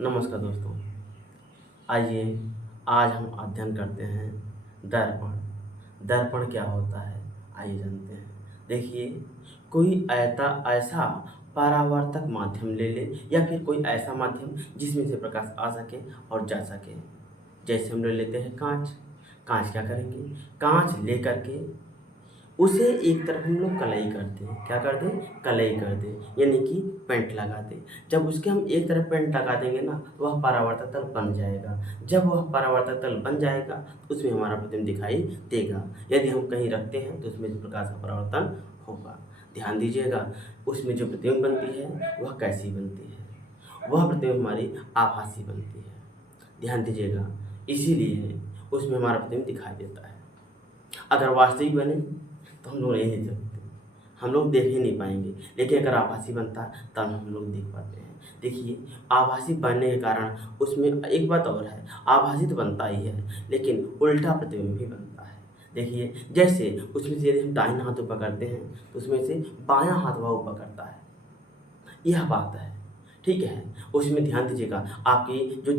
नमस्कार दोस्तों। आइए आज हम अध्ययन करते हैं दर्पण। दर्पण क्या होता है? आइए जानते हैं। देखिए, कोई ऐसा परावर्तक माध्यम ले ले या फिर कोई ऐसा माध्यम जिसमें से प्रकाश आ सके और जा सके। जैसे हम ले लेते हैं कांच। कांच क्या करेंगे? कांच लेकर के उसे एक तरफ हम लोग कलई कर दें। क्या कर दें? कलई कर दें, यानी कि पेंट लगा दें। जब उसके हम एक तरफ पेंट लगा देंगे ना, तो वह परावर्तक तल बन जाएगा। जब वह परावर्तक तल बन जाएगा तो उसमें हमारा प्रतिबिंब दिखाई देगा। यदि हम कहीं रखते हैं तो उसमें से प्रकाश का परावर्तन होगा। ध्यान दीजिएगा, उसमें जो प्रतिबिंब बनती है वह कैसी बनती है? वह प्रतिबिंब हमारी आभासी बनती है। ध्यान दीजिएगा, इसीलिए उसमें हमारा प्रतिबिंब दिखाई देता है। अगर वास्तविक बने तो हम लोग नहीं देख सकते, हम लोग देख ही नहीं पाएंगे। लेकिन अगर आभासी बनता तब हम लोग देख पाते हैं। देखिए, आभासी बनने के कारण उसमें एक बात और है, आभासी तो बनता ही है लेकिन उल्टा प्रतिबिंब भी बनता है। देखिए, जैसे उसमें से यदि हम दाहिना हाथ ऊपर करते हैं तो उसमें से बायां हाथ वह ऊपर करता है, यह बात है। ठीक है, उसमें ध्यान दीजिएगा, आपकी जो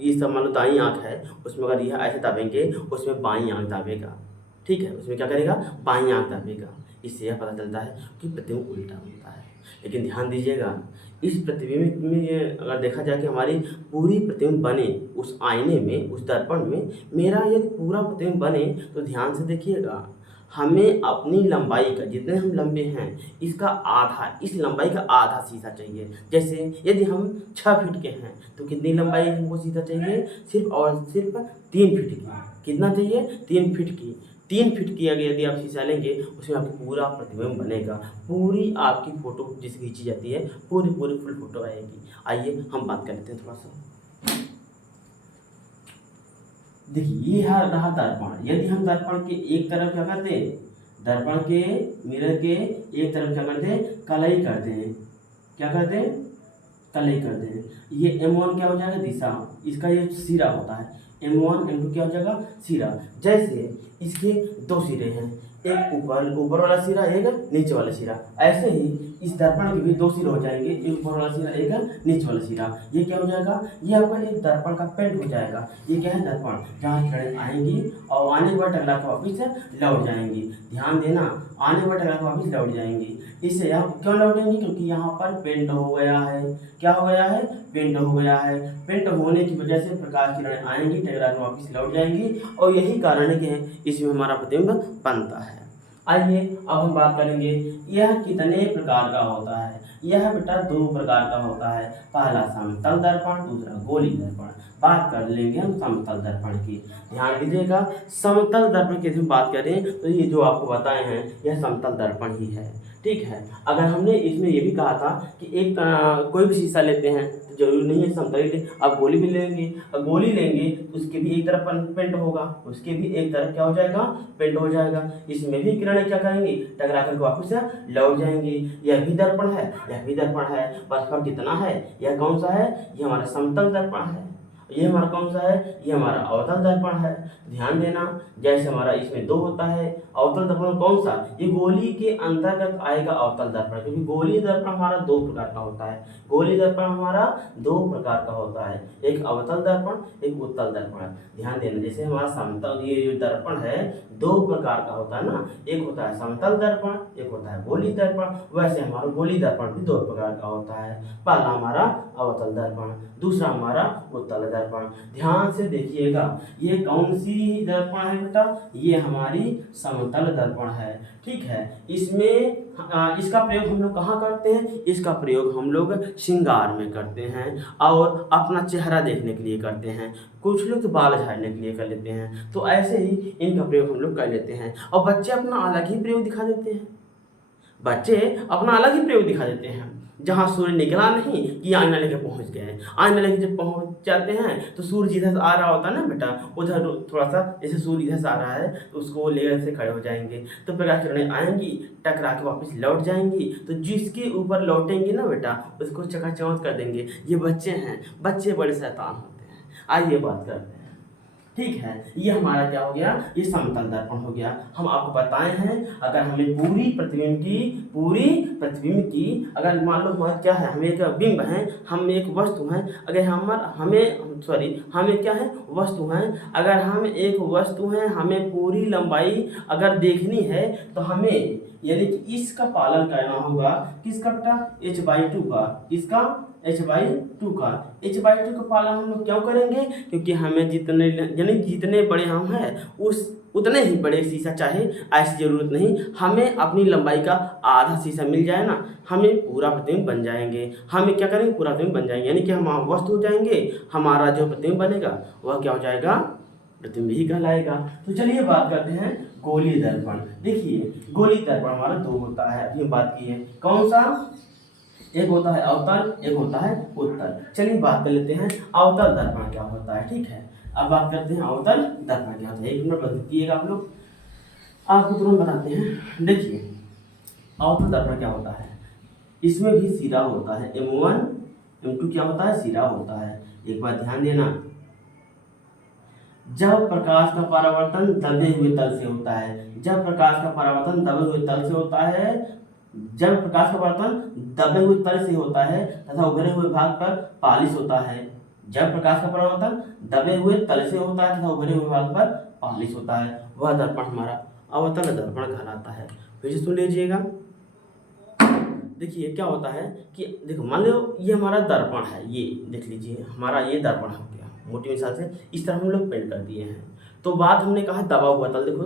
ये सब मान लो दाईं आँख है, उसमें अगर यह ऐसे दाबेंगे, उसमें बाईं आँख दाबेगा। ठीक है, उसमें क्या करेगा? बाईं आँख दाबेगा। इससे यह पता चलता है कि प्रतिबिंब उल्टा होता है। लेकिन ध्यान दीजिएगा, इस प्रतिबिंब में ये अगर देखा जाए कि हमारी पूरी प्रतिबिंब बने उस आईने में, उस दर्पण में, मेरा यदि पूरा प्रतिबिंब बने तो ध्यान से देखिएगा, हमें अपनी लंबाई का, जितने हम लंबे हैं, इसका आधा, इस लंबाई का आधा शीशा चाहिए। जैसे यदि हम 6 फीट के हैं तो कितनी लंबाई हमको शीशा चाहिए? सिर्फ और सिर्फ 3 फीट की। कितना चाहिए? 3 फीट की। 3 फीट की अगर यदि आप शीशा लेंगे, उसमें आपको पूरा प्रतिबिंब बनेगा। पूरी आपकी फ़ोटो जिसकी खींची जाती है, पूरी पूरी फुल फ़ोटो आएगी। आइए हम बात कर लेते हैं थोड़ा-सा। देखिए, ये रहा दर्पण। यदि हम दर्पण के एक तरफ क्या करते हैं, दर्पण के, मिरर के एक तरफ क्या करते हैं? कलई करते हैं। क्या करते हैं? कलई करते हैं। ये M1 क्या हो जाएगा? दिशा। इसका ये सिरा होता है। M1 M2 क्या हो जाएगा? सिरा। जैसे इसके 2 सिरे हैं, एक ऊपर ऊपर वाला सिरा, एक नीचे वाला सिरा। ऐसे ही इस दर्पण के भी 2 सिरे हो जाएंगे, एक ऊपर वाला सिरा, एक नीचे वाला सिरा। ये क्या हो जाएगा? ये आपका एक दर्पण का पेंट हो जाएगा। ये क्या है? दर्पण। जहाँ किरणें आएंगी और आने के बाद टकरा के वापिस लौट जाएंगी। ध्यान देना, आने के बाद टकरा के वापिस लौट जाएंगी। इससे यहाँ क्यों लौटेंगी? क्योंकि यहाँ पर पेंट हो गया है। क्या हो गया है? पेंट हो गया है। पेंट होने की वजह से प्रकाश किरणें आएंगी, टकरा के वापिस लौट जाएंगी और यही कारण है कि इसमें हमारा प्रतिबिंब बनता है। आइए अब हम बात करेंगे, यह कितने प्रकार का होता है? यह बेटा 2 प्रकार का होता है। पहला समतल दर्पण, दूसरा गोली दर्पण। बात कर लेंगे हम समतल दर्पण की। ध्यान दीजिएगा, समतल दर्पण की हम बात करें तो ये जो आपको बताए हैं यह समतल दर्पण ही है। ठीक है, अगर हमने इसमें ये भी कहा था कि एक कोई भी शीशा लेते हैं तो जरूरी नहीं है समतल ही, आप गोली भी लेंगे, और गोली लेंगे तो उसके भी एक तरफ पेंट होगा, उसके भी एक तरफ क्या हो जाएगा? पेंट हो जाएगा। इसमें भी किरणें क्या करेंगी? टकरा करके वापस लौट जाएंगी। यह भी दर्पण है, यह भी दर्पण है, बस फर्क कितना है? यह कौन सा है? यह हमारा समतल दर्पण है। ये हमारा कौन सा है? ये हमारा अवतल दर्पण है। ध्यान देना, जैसे हमारा इसमें 2 होता है, अवतल दर्पण कौन सा? ये गोली के अंतर्गत आएगा अवतल दर्पण, क्योंकि गोली दर्पण हमारा 2 प्रकार का होता है। गोली दर्पण हमारा 2 प्रकार का होता है, एक अवतल दर्पण, एक उत्तल दर्पण। ध्यान देना, जैसे हमारा समतल, ये जो दर्पण है 2 प्रकार का होता है ना, एक होता है समतल दर्पण, एक होता है गोली दर्पण। वैसे हमारा गोली दर्पण भी 2 प्रकार का होता है। पहला हमारा अवतल दर्पण, दूसरा हमारा उत्तल दर्पण। ध्यान से देखिएगा, ये कौन सी दर्पण है बेटा? ये हमारी समतल दर्पण है। ठीक है, इसमें इसका प्रयोग हम लोग कहाँ करते हैं? इसका प्रयोग हम लोग श्रृंगार में करते हैं और अपना चेहरा देखने के लिए करते हैं। कुछ लोग तो बाल झाड़ने के लिए कर लेते हैं, तो ऐसे ही इनका प्रयोग हम लोग कर लेते हैं और बच्चे अपना अलग ही प्रयोग दिखा देते हैं। बच्चे अपना अलग ही प्रयोग दिखा देते हैं। जहाँ सूर्य निकला नहीं कि आईना लेके पहुँच गए। आईना लेके जब पहुँच जाते हैं तो सूर्य जिधर से आ रहा होता है ना बेटा, उधर थोड़ा सा, जैसे सूर्य इधर से आ रहा है तो उसको लेकर से खड़े हो जाएंगे, तो प्रकाश किरणें आएंगी, टकरा के वापस लौट जाएंगी, तो जिसके ऊपर लौटेंगी ना बेटा उसको चकाचौंध कर देंगे। ये बच्चे हैं, बच्चे बड़े शैतान होते हैं। आइए बात करते हैं। ठीक है, ये हमारा क्या हो गया, ये समतल दर्पण हो गया। हम आपको बताए हैं अगर हमें पूरी प्रतिबिंब की अगर मान लो हमारा क्या है, हम एक बिंब हैं, हम एक वस्तु हैं, अगर हमें क्या है, वस्तु हैं, अगर हम एक वस्तु हैं, हमें पूरी लंबाई अगर देखनी है तो हमें यानी कि इसका पालन करना होगा, किसका बेटा, h/2 का, किसका, h/2 का। h/2 का पालन हम लोग क्यों करेंगे, क्योंकि हमें जितने बड़े हम हैं उतने ही बड़े शीशा चाहे, ऐसी ज़रूरत नहीं, हमें अपनी लंबाई का आधा शीशा मिल जाए ना, हमें पूरा प्रतिबिंब बन जाएंगे। हमें क्या करेंगे, पूरा प्रतिबिंब बन जाएंगे, यानी कि हम वस्तु हो जाएंगे, हमारा जो प्रतिबिंब बनेगा वह क्या हो जाएगा, प्रतिबिंब ही कहलाएगा। तो चलिए बात करते हैं गोलीय दर्पण। देखिए गोलीय दर्पण हमारा दो होता है, अभी हम बात की है, कौन सा, एक होता है अवतल, एक होता है उत्तल। चलिए बात कर लेते हैं अवतल दर्पण क्या होता है, ठीक है। अब बात करते हैं अवतल दर्पण क्या होता है, 1 मिनट बताइएगा आप लोग, आपको तुरंत बताते हैं। देखिए अवतल दर्पण क्या होता है, इसमें भी सिरा होता है, M1 M2 क्या होता है, सिरा होता है। एक बात ध्यान देना, जब प्रकाश का परावर्तन दबे हुए तल से होता है, जब प्रकाश का परावर्तन दबे हुए तल से होता है, जब प्रकाश का परावर्तन दबे हुए तल से होता है तथा उभरे हुए भाग पर पालिश होता है, जब प्रकाश का परावर्तन दबे हुए तल से होता है तथा उभरे हुए भाग पर पालिश होता है, वह दर्पण हमारा अवतल दर्पण कहलाता है। फिर से सुन लीजिएगा। देखिए क्या होता है कि देखो मान लो ये हमारा दर्पण है, ये देख लीजिए हमारा ये दर्पण हो गया, मोटी मिसाल से इस तरह हम लोग पेंट कर दिए हैं। तो बात हमने कहा दबा हुआ तल, देखो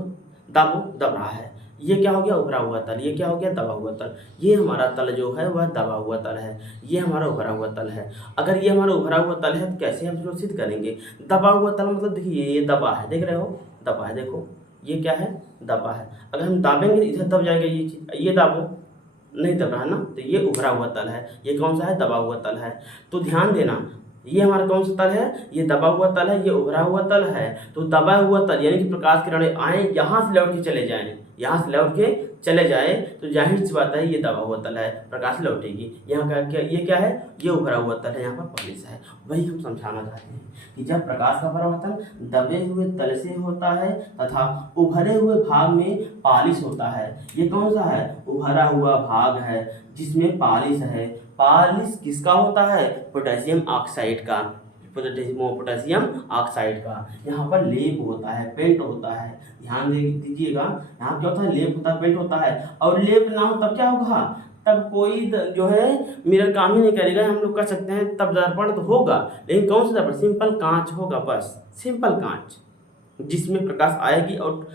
दब रहा है, ये क्या हो गया, उभरा हुआ तल, ये क्या हो गया, दबा हुआ तल। ये हमारा तल जो है वह दबा हुआ तल है, ये हमारा उभरा हुआ तल है। अगर ये हमारा उभरा हुआ तल है तो कैसे हम सुनिश्चित करेंगे, दबा हुआ तल मतलब देखिए ये दबा है, देख रहे हो, दबा है, देखो ये क्या है, दबा है। अगर हम दाबेंगे इधर दब जाएगा ये चीज़, ये दाबो, नहीं दब रहा है ना, तो ये उभरा हुआ तल है, ये कौन सा है, दबा हुआ तल है। तो ध्यान देना, ये हमारा कौन सा तल है, ये दबा हुआ तल है, ये उभरा हुआ तल है। तो दबा हुआ तल यानी कि प्रकाश किरणें आए, यहाँ से लौट के चले जाएं, यहाँ से लौट के चले जाए, तो जाहिर सी बात है ये दबा हुआ तल है, प्रकाश लौटेगी। यहाँ का क्या, ये क्या है, ये उभरा हुआ तल है, यहाँ पर पालिश है। वही हम समझाना चाहते हैं कि जब प्रकाश का परावर्तन दबे हुए तल से होता है तथा उभरे हुए भाग में पालिश होता है, ये कौन सा है, उभरा हुआ भाग है जिसमें पालिश है। पालिश किसका होता है, पोटेशियम ऑक्साइड का, पोटेशियम ऑक्साइड का। यहाँ पर लेप होता है, पेंट होता है, ध्यान दीजिएगा, यहाँ क्या होता है, लेप होता है, पेंट होता है। और लेप ना हो तब क्या होगा, तब कोई जो है मिरर काम ही नहीं करेगा। हम लोग कर सकते हैं तब दर्पण तो होगा, लेकिन कौन सा दर्पण, सिंपल कांच होगा, बस सिंपल कांच जिसमें प्रकाश आएगी और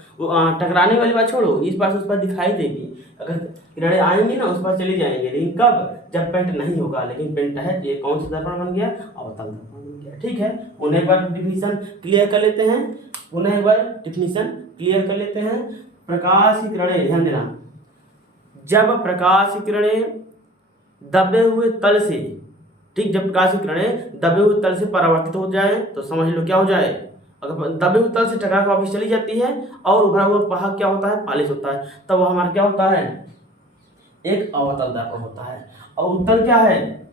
टकराने वाली बात छोड़ो, इस पार से उस पार दिखाई देगी। अगर किरणें आएंगी ना उस पार चली जाएंगे, लेकिन कब, जब पेंट नहीं होगा। लेकिन पेंट है, ये कौन सा दर्पण बन गया, अवतल दर्पण बन गया। ठीक है, उन्हें एक बार डिफिनीशन क्लियर कर लेते हैं, उन्हें एक बार डिफिनीशन क्लियर कर लेते हैं। प्रकाश की किरणें, ध्यान देना, जब प्रकाश की किरणें दबे हुए तल से, ठीक, जब प्रकाश की किरणें दबे हुए तल से परावर्तित हो जाए तो समझ लो क्या हो जाए, अगर दबे हुए तल से टकरा कर वापस चली जाती है और उभरा हुआ भाग क्या होता है, पालिश होता है, तब वो हमारा क्या होता है, एक अवतल दर्पण होता है। और उत्तल क्या है,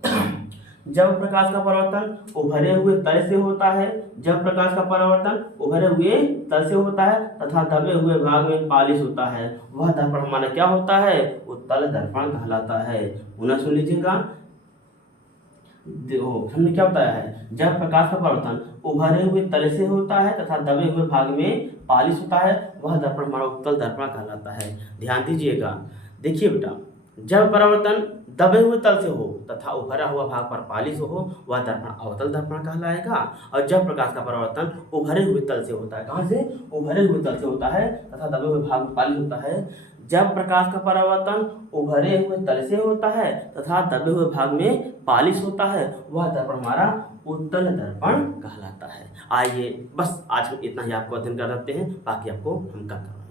जब प्रकाश का परावर्तन उभरे हुए तल से होता है, जब प्रकाश का परावर्तन उभरे हुए तल से होता है तथा दबे हुए भाग में पालिश होता है, वह दर्पण हमारा क्या होता है, उत्तल दर्पण कहलाता है। पुनः सुन लीजिएगा, हमने क्या बताया है, जब प्रकाश का परावर्तन उभरे हुए तल से होता है तथा दबे हुए भाग में पालिश होता है, वह दर्पण हमारा उत्तल दर्पण कहलाता है। ध्यान दीजिएगा, देखिए बेटा, जब परावर्तन दबे हुए तल से हो तथा उभरा हुआ भाग पर पालिश हो, वह दर्पण अवतल दर्पण कहलाएगा। और जब प्रकाश का परावर्तन उभरे हुए तल से होता है, कहाँ से, उभरे हुए तल से होता है तथा दबे हुए भाग में पालिश होता है, जब प्रकाश का परावर्तन उभरे हुए तल से होता है तथा दबे हुए भाग में पालिश होता है, वह दर्पण हमारा उत्तल दर्पण कहलाता है। आइए बस आज इतना ही आपको अध्ययन कर सकते हैं, बाकी आपको हम कल करवाएंगे।